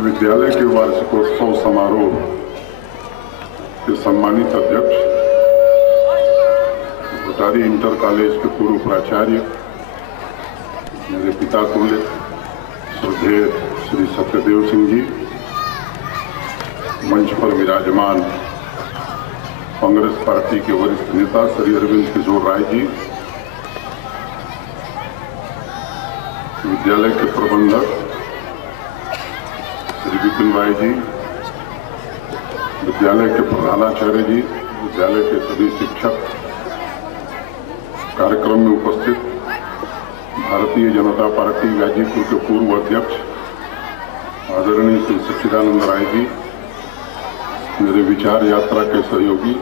विश्वविद्यालय के वार्षिकोत्सव समारोह के सम्मानित अध्यक्ष, भुटारी इंटर कॉलेज के पूर्व प्राचार्य, मेरे पिता तुल्य श्रद्धेय श्री सत्यदेव सिंह जी, मंच पर विराजमान कांग्रेस पार्टी के वरिष्ठ नेता श्री अरविंद किशोर राय जी, विद्यालय के प्रबंधक श्री विपिन भाई जी, विद्यालय के प्रधानाचार्य जी, विद्यालय के सभी शिक्षक, कार्यक्रम में उपस्थित भारतीय जनता पार्टी गाजीपुर के पूर्व अध्यक्ष आदरणीय श्री सच्चिदानंद राय जी, मेरे विचार यात्रा के सहयोगी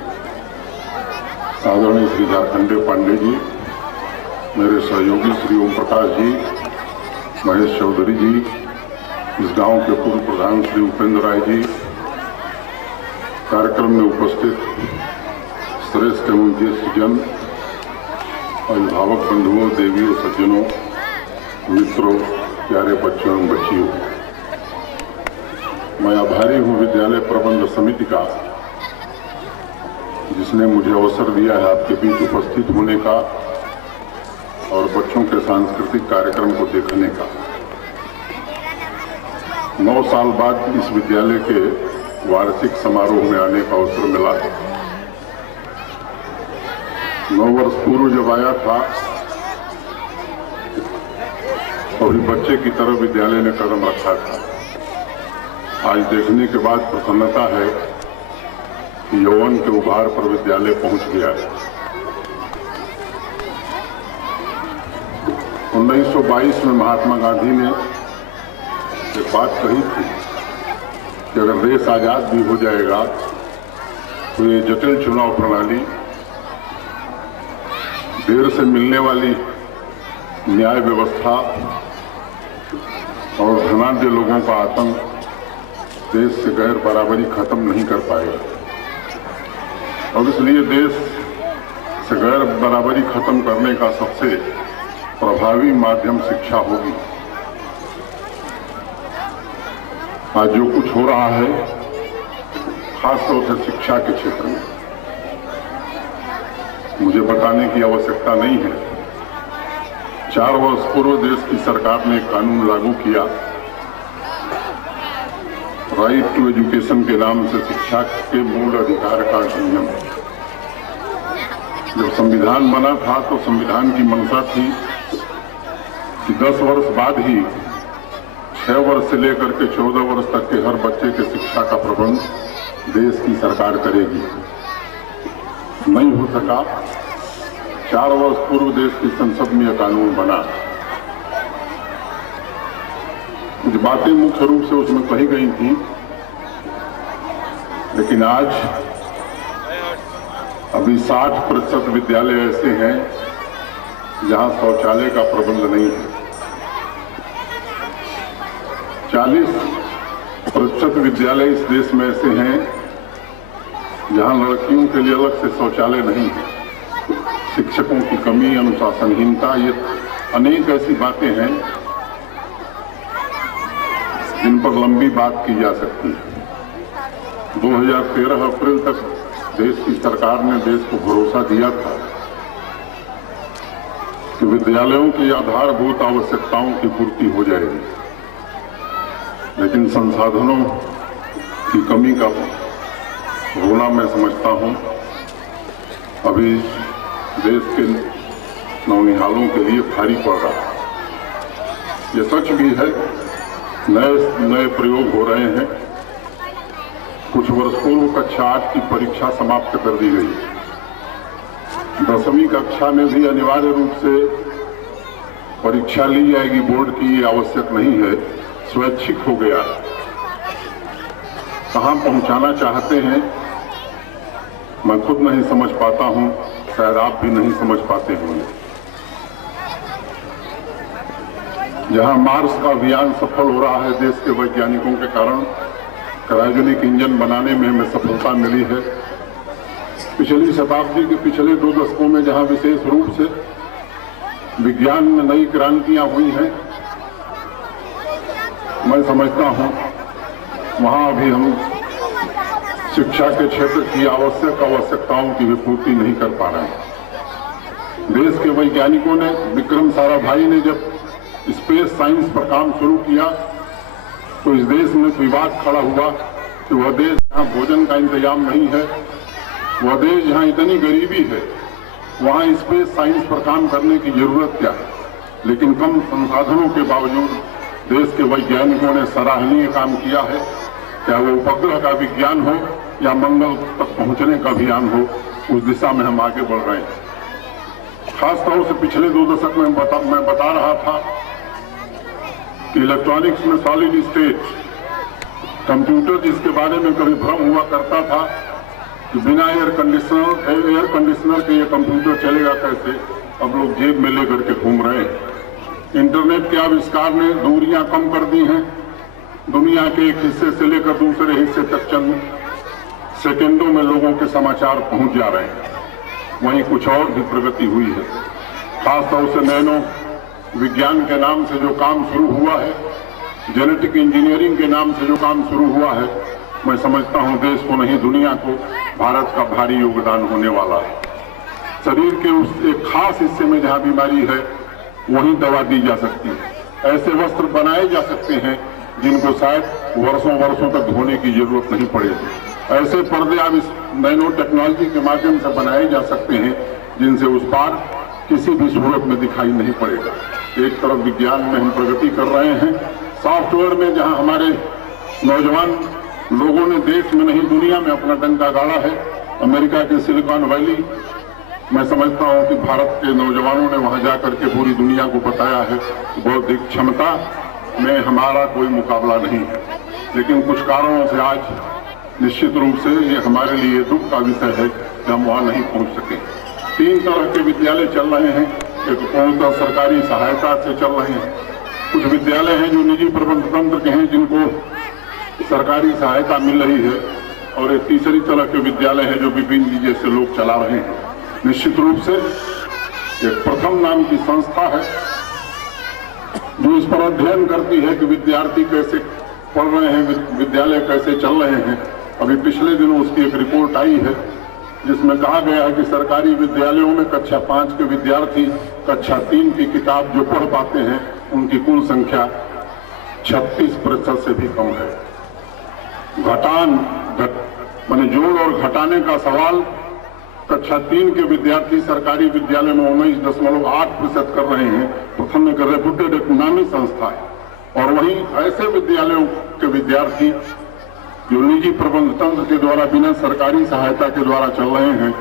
आदरणीय श्री झारखंडे पांडे जी, मेरे सहयोगी श्री ओम प्रकाश जी, महेश चौधरी जी, इस गांव के पूर्व प्रधान श्री उपेंद्र राय जी, कार्यक्रम में उपस्थित श्रेष्ठ एवं ज्येष्ठ जन, अभिभावक बंधुओं, देवियों, सज्जनों, मित्रों, प्यारे बच्चों एवं बच्चियों, मैं आभारी हूं विद्यालय प्रबंध समिति का, जिसने मुझे अवसर दिया है आपके बीच उपस्थित होने का और बच्चों के सांस्कृतिक कार्यक्रम को देखने का। 9 साल बाद इस विद्यालय के वार्षिक समारोह में आने का अवसर मिला है। 9 वर्ष पूर्व जब आया था तो भी बच्चे की तरह विद्यालय ने कदम रखा था। आज देखने के बाद प्रसन्नता है कि यौवन के उभार पर विद्यालय पहुंच गया है। 1922 में महात्मा गांधी ने एक बात कही थी कि अगर देश आजाद भी हो जाएगा तो ये जटिल चुनाव प्रणाली, देर से मिलने वाली न्याय व्यवस्था और धनाढ्य लोगों का आतंक देश से गैर बराबरी खत्म नहीं कर पाएगा और इसलिए देश से गैर बराबरी खत्म करने का सबसे प्रभावी माध्यम शिक्षा होगी। आज जो कुछ हो रहा है खासतौर से शिक्षा के क्षेत्र में, मुझे बताने की आवश्यकता नहीं है। 4 वर्ष पूर्व देश की सरकार ने कानून लागू किया, राइट टू एजुकेशन के नाम से शिक्षा के मूल अधिकार का अधिनियम। जब संविधान बना था तो संविधान की मंशा थी कि 10 वर्ष बाद ही 6 वर्ष से लेकर के 14 वर्ष तक के हर बच्चे के शिक्षा का प्रबंध देश की सरकार करेगी। नहीं हो सका। 4 वर्ष पूर्व देश की संसद में यह कानून बना। कुछ बातें मुख्य रूप से उसमें कही गई थी, लेकिन आज अभी 60% विद्यालय ऐसे हैं जहां शौचालय का प्रबंध नहीं है। 40% विद्यालय इस देश में ऐसे हैं जहां लड़कियों के लिए अलग से शौचालय नहीं है। शिक्षकों की कमी, अनुशासनहीनता, ये अनेक ऐसी बातें हैं जिन पर लंबी बात की जा सकती है। 2013 अप्रैल तक देश की सरकार ने देश को भरोसा दिया था कि विद्यालयों की आधारभूत आवश्यकताओं की पूर्ति हो जाएगी, लेकिन संसाधनों की कमी का होना मैं समझता हूं अभी देश के नौनिहालों के लिए भारी पड़ रहा है। ये सच भी है, नए प्रयोग हो रहे हैं। कुछ वर्ष पूर्व कक्षा 8 की परीक्षा समाप्त कर दी गई। 10वीं कक्षा में भी अनिवार्य रूप से परीक्षा ली जाएगी बोर्ड की, ये आवश्यक नहीं है, स्वैच्छिक हो गया है। कहां पहुंचाना चाहते हैं मैं खुद नहीं समझ पाता हूं, शायद आप भी नहीं समझ पाते होंगे। जहां मार्स का अभियान सफल हो रहा है देश के वैज्ञानिकों के कारण, क्रायोजेनिक इंजन बनाने में हमें सफलता मिली है। पिछली शताब्दी के पिछले 2 दशकों में जहां विशेष रूप से विज्ञान में नई क्रांतियां हुई हैं, मैं समझता हूं वहाँ अभी हम शिक्षा के क्षेत्र की आवश्यकताओं की भी पूर्ति नहीं कर पा रहे हैं। देश के वैज्ञानिकों ने, विक्रम साराभाई ने जब स्पेस साइंस पर काम शुरू किया तो इस देश में विवाद खड़ा हुआ कि वह देश जहाँ भोजन का इंतजाम नहीं है, वह देश जहाँ इतनी गरीबी है, वहाँ स्पेस साइंस पर काम करने की जरूरत क्या है। लेकिन कम संसाधनों के बावजूद देश के वैज्ञानिकों ने सराहनीय काम किया है। चाहे वो उपग्रह का विज्ञान हो या मंगल तक पहुंचने का अभियान हो, उस दिशा में हम आगे बढ़ रहे हैं। खासतौर से पिछले 2 दशक में मैं बता रहा था कि इलेक्ट्रॉनिक्स में सॉलिड स्टेट कंप्यूटर, जिसके बारे में कभी भ्रम हुआ करता था कि बिना एयर कंडीशनर के ये कंप्यूटर चलेगा कैसे, अब लोग जेब में लेकर के घूम रहे हैं। इंटरनेट के आविष्कार ने दूरियां कम कर दी हैं। दुनिया के एक हिस्से से लेकर दूसरे हिस्से तक चंद सेकेंडों में लोगों के समाचार पहुंच जा रहे हैं। वहीं कुछ और भी प्रगति हुई है। खासतौर से नैनो विज्ञान के नाम से जो काम शुरू हुआ है, जेनेटिक इंजीनियरिंग के नाम से जो काम शुरू हुआ है, मैं समझता हूं देश को नहीं दुनिया को भारत का भारी योगदान होने वाला है। शरीर के उस एक खास हिस्से में जहां बीमारी है वहीं दवा दी जा सकती है। ऐसे वस्त्र बनाए जा सकते हैं जिनको शायद वर्षों तक धोने की जरूरत नहीं पड़ेगी। ऐसे पर्दे अब इस नैनो टेक्नोलॉजी के माध्यम से बनाए जा सकते हैं जिनसे उस पार किसी भी सूरत में दिखाई नहीं पड़ेगा। एक तरफ विज्ञान में हम प्रगति कर रहे हैं, सॉफ्टवेयर में जहां हमारे नौजवान लोगों ने देश में नहीं दुनिया में अपना डंका गाड़ा है। अमेरिका के सिलिकॉन वैली, मैं समझता हूं कि भारत के नौजवानों ने वहां जाकर के पूरी दुनिया को बताया है कि बौद्धिक क्षमता में हमारा कोई मुकाबला नहीं है। लेकिन कुछ कारणों से आज निश्चित रूप से ये हमारे लिए दुख का विषय है कि हम वहां नहीं पहुंच सके। 3 तरह के विद्यालय चल रहे हैं। एक पूर्णतः सरकारी सहायता से चल रहे हैं, कुछ विद्यालय हैं जो निजी प्रबंध तंत्र के हैं जिनको सरकारी सहायता मिल रही है, और एक तीसरी तरह के विद्यालय है जो विपिन जी जैसे लोग चला रहे हैं। निश्चित रूप से एक प्रथम नाम की संस्था है जो इस पर अध्ययन करती है कि विद्यार्थी कैसे पढ़ रहे हैं, विद्यालय कैसे चल रहे हैं। अभी पिछले दिनों उसकी एक रिपोर्ट आई है जिसमें कहा गया है कि सरकारी विद्यालयों में कक्षा 5 के विद्यार्थी कक्षा 3 की किताब जो पढ़ पाते हैं उनकी कुल संख्या 36% से भी कम है। माने जोड़ और घटाने का सवाल कक्षा 3 के विद्यार्थी सरकारी विद्यालय में 19.8% कर रहे हैं। प्रथम एक रेपुटेड एक नामी संस्था है। और वहीं ऐसे विद्यालयों के विद्यार्थी जो निजी प्रबंध तंत्र के द्वारा बिना सरकारी सहायता के द्वारा चल रहे हैं,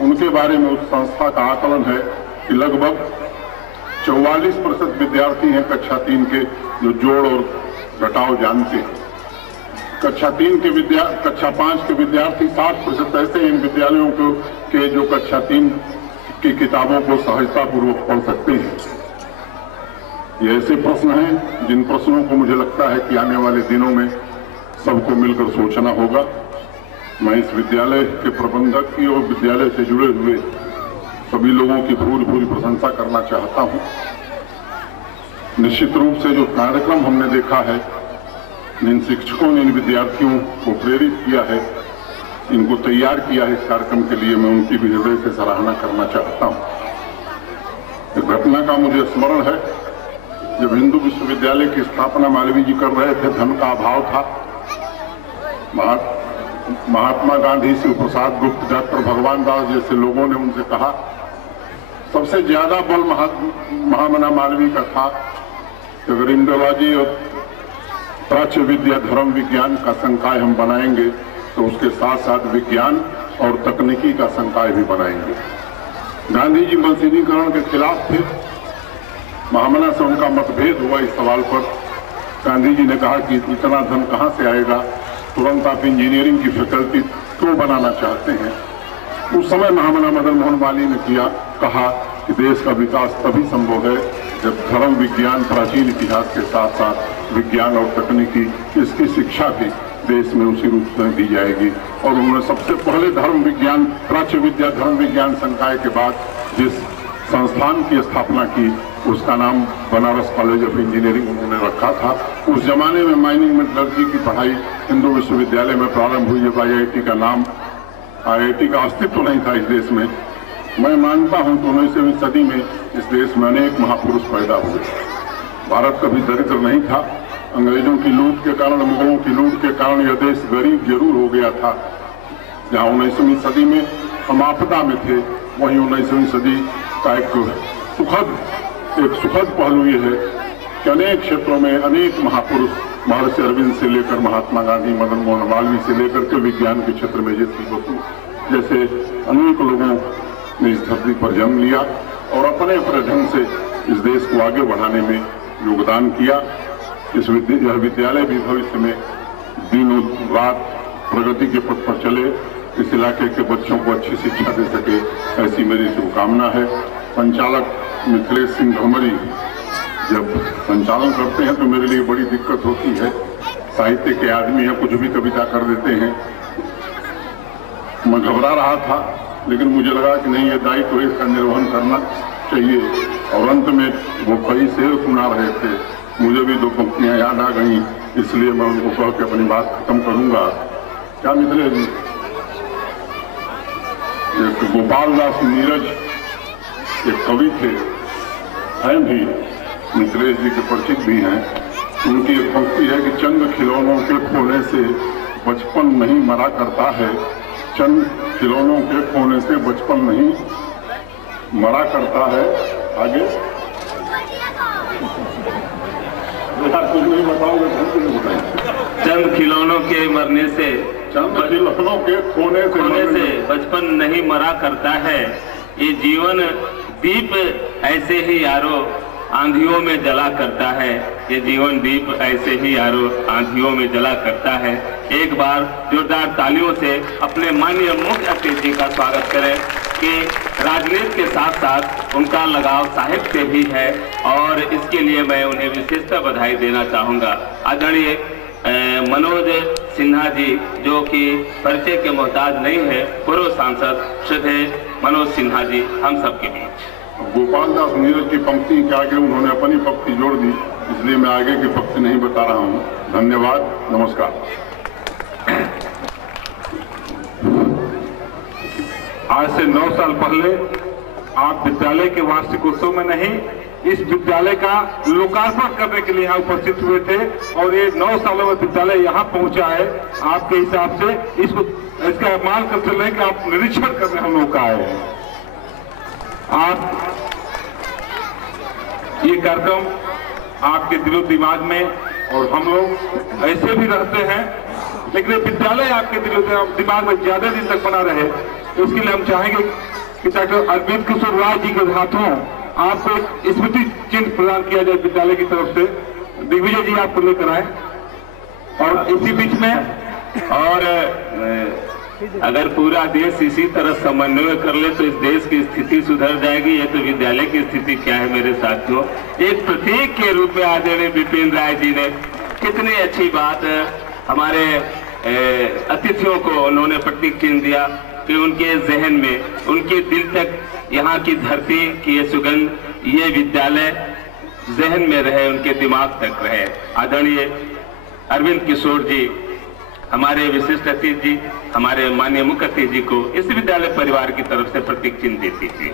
उनके बारे में उस संस्था का आकलन है कि लगभग 44% विद्यार्थी हैं कक्षा 3 के जो जोड़ और घटाव जानते हैं। कक्षा 5 के विद्यार्थी 60% ऐसे इन विद्यालयों के जो कक्षा 3 की किताबों को सहजतापूर्वक पढ़ सकते हैं। ये ऐसे प्रश्न हैं जिन प्रश्नों को मुझे लगता है कि आने वाले दिनों में सबको मिलकर सोचना होगा। मैं इस विद्यालय के प्रबंधक की और विद्यालय से जुड़े हुए सभी लोगों की पूरी प्रशंसा करना चाहता हूं। निश्चित रूप से जो कार्यक्रम हमने देखा है, जिन शिक्षकों ने इन विद्यार्थियों को प्रेरित किया है, इनको तैयार किया है इस कार्यक्रम के लिए, मैं उनकी भी हृदय से सराहना करना चाहता हूं। एक घटना का मुझे स्मरण है, जब हिंदू विश्वविद्यालय की स्थापना मालवीय जी कर रहे थे, धन का अभाव था। महात्मा गांधी, शिव प्रसाद गुप्त, डॉक्टर भगवान दास जैसे लोगों ने उनसे कहा, सबसे ज्यादा बल महामना मालवीय का था कि अगर इंडोलॉजी और प्राच्य विद्या धर्म विज्ञान का संकाय हम बनाएंगे तो उसके साथ साथ विज्ञान और तकनीकी का संकाय भी बनाएंगे। गांधी जी मशीनीकरण के खिलाफ थे। महामना से उनका मतभेद हुआ इस सवाल पर। गांधी जी ने कहा कि इतना धन कहां से आएगा, तुरंत आप इंजीनियरिंग की फैकल्टी क्यों बनाना चाहते हैं। उस समय महामना मदन मोहन मालवीय ने कहा कि देश का विकास तभी संभव है जब धर्म विज्ञान प्राचीन इतिहास के साथ साथ विज्ञान और तकनीकी इसकी शिक्षा भी देश में उसी रूप में दी जाएगी। और उन्होंने सबसे पहले धर्म विज्ञान प्राच्य विद्या धर्म विज्ञान संकाय के बाद जिस संस्थान की स्थापना की उसका नाम बनारस कॉलेज ऑफ इंजीनियरिंग उन्होंने रखा था। उस जमाने में माइनिंग मेटलर्जी की पढ़ाई हिंदू विश्वविद्यालय में प्रारंभ हुई जब IIT का नाम, IIT का अस्तित्व नहीं था इस देश में। मैं मानता हूं कि 19वीं सदी में इस देश में अनेक महापुरुष पैदा हुए। भारत कभी दरिद्र नहीं था। अंग्रेजों की लूट के कारण, मुगलों की लूट के कारण यह देश गरीब जरूर हो गया था। जहां 19वीं सदी में हम आपदा में थे, वहीं 19वीं सदी का एक सुखद पहलू ये है कि अनेक क्षेत्रों में अनेक महापुरुष, महर्षि अरविंद से लेकर महात्मा गांधी, मदन मोहन मालवीय से लेकर के विज्ञान के क्षेत्र में जैसे अनेक लोगों ने इस धरती पर जन्म लिया और अपने अपने ढंग से इस देश को आगे बढ़ाने में योगदान किया। यह विद्यालय भी भविष्य में दिनों रात प्रगति के पथ पर चले, इस इलाके के बच्चों को अच्छी शिक्षा दे सके, ऐसी मेरी शुभकामना है। संचालक मिथिलेश सिंह भमरी जब संचालन करते हैं तो मेरे लिए बड़ी दिक्कत होती है। साहित्य के आदमी हैं, कुछ भी कविता कर देते हैं। मैं घबरा रहा था, लेकिन मुझे लगा कि नहीं, ये दायित्व इसका निर्वहन करना चाहिए। और अंत में वो कई शेर सुना रहे थे, मुझे भी 2 पंक्तियां याद आ गई, इसलिए मैं उनको कह के अपनी बात खत्म करूंगा। क्या मिथिलेश जी? एक गोपाल दास नीरज एक कवि थे, हैं भी, मिथिलेश जी के परिचित भी हैं। उनकी एक पंक्ति है कि चंद खिलौनों के खोने से बचपन नहीं मरा करता है, चंद खिलौनों के खोने से बचपन नहीं मरा करता है। आगे कुछ नहीं बताओगे, चंद खिलौनों के मरने से, चंद खिलौनों के खोने से बचपन नहीं मरा करता है। ये जीवन दीप ऐसे ही यारो आंधियों में जला करता है। ये जीवन दीप ऐसे ही यारो आंधियों में जला करता है। एक बार जोरदार तालियों से अपने माननीय मुख्य अतिथि का स्वागत करें कि राजनीति के साथ साथ उनका लगाव साहित्य से भी है और इसके लिए मैं उन्हें विशेषतः बधाई देना चाहूँगा। आदरणीय मनोज सिन्हा जी, जो कि परिचय के मोहताज नहीं है, पूर्व सांसद श्रद्धेय मनोज सिन्हा जी हम सबके बीच। गोपाल दास नीरज की पंक्ति के आगे उन्होंने अपनी पंक्ति जोड़ दी, इसलिए मैं आगे की पंक्ति नहीं बता रहा हूँ। धन्यवाद, नमस्कार। आज से 9 साल पहले आप विद्यालय के वार्षिकोत्सव में नहीं, इस विद्यालय का लोकार्पण करने के लिए यहाँ उपस्थित हुए थे और ये 9 सालों में विद्यालय यहाँ पहुंचा है। आपके हिसाब से इसका मान कर चल रहे हैं कि आप निरीक्षण करने हम लोग का आए हैं। आप ये कार्यक्रम आपके दिलो दिमाग में, और हम लोग ऐसे भी रहते हैं, लेकिन विद्यालय आपके दिलो दिमाग में ज्यादा दिन तक बना रहे, उसके लिए हम चाहेंगे कि डॉक्टर अरविंद किशोर राय जी के हाथों आपको एक स्मृति चिन्ह प्रदान किया जाए विद्यालय की तरफ से। दिग्विजय जी आपको लेकर आए। और इसी बीच में, और अगर पूरा देश इसी तरह समन्वय कर ले तो इस देश की स्थिति सुधर जाएगी। ये तो विद्यालय की स्थिति क्या है मेरे साथियों। एक प्रतीक के रूप में आदरणीय विपिन राय जी ने कितनी अच्छी बात हमारे अतिथियों को उन्होंने प्रतीक चिन्ह दिया कि उनके जहन में, उनके दिल तक यहाँ की धरती की ये सुगंध, ये विद्यालय जहन में रहे, उनके दिमाग तक रहे। आदरणीय अरविंद किशोर जी, हमारे विशिष्ट अतिथि जी, हमारे माननीय मुख्य अतिथि जी को इस विद्यालय परिवार की तरफ से प्रतीक चिन्ह देती थी।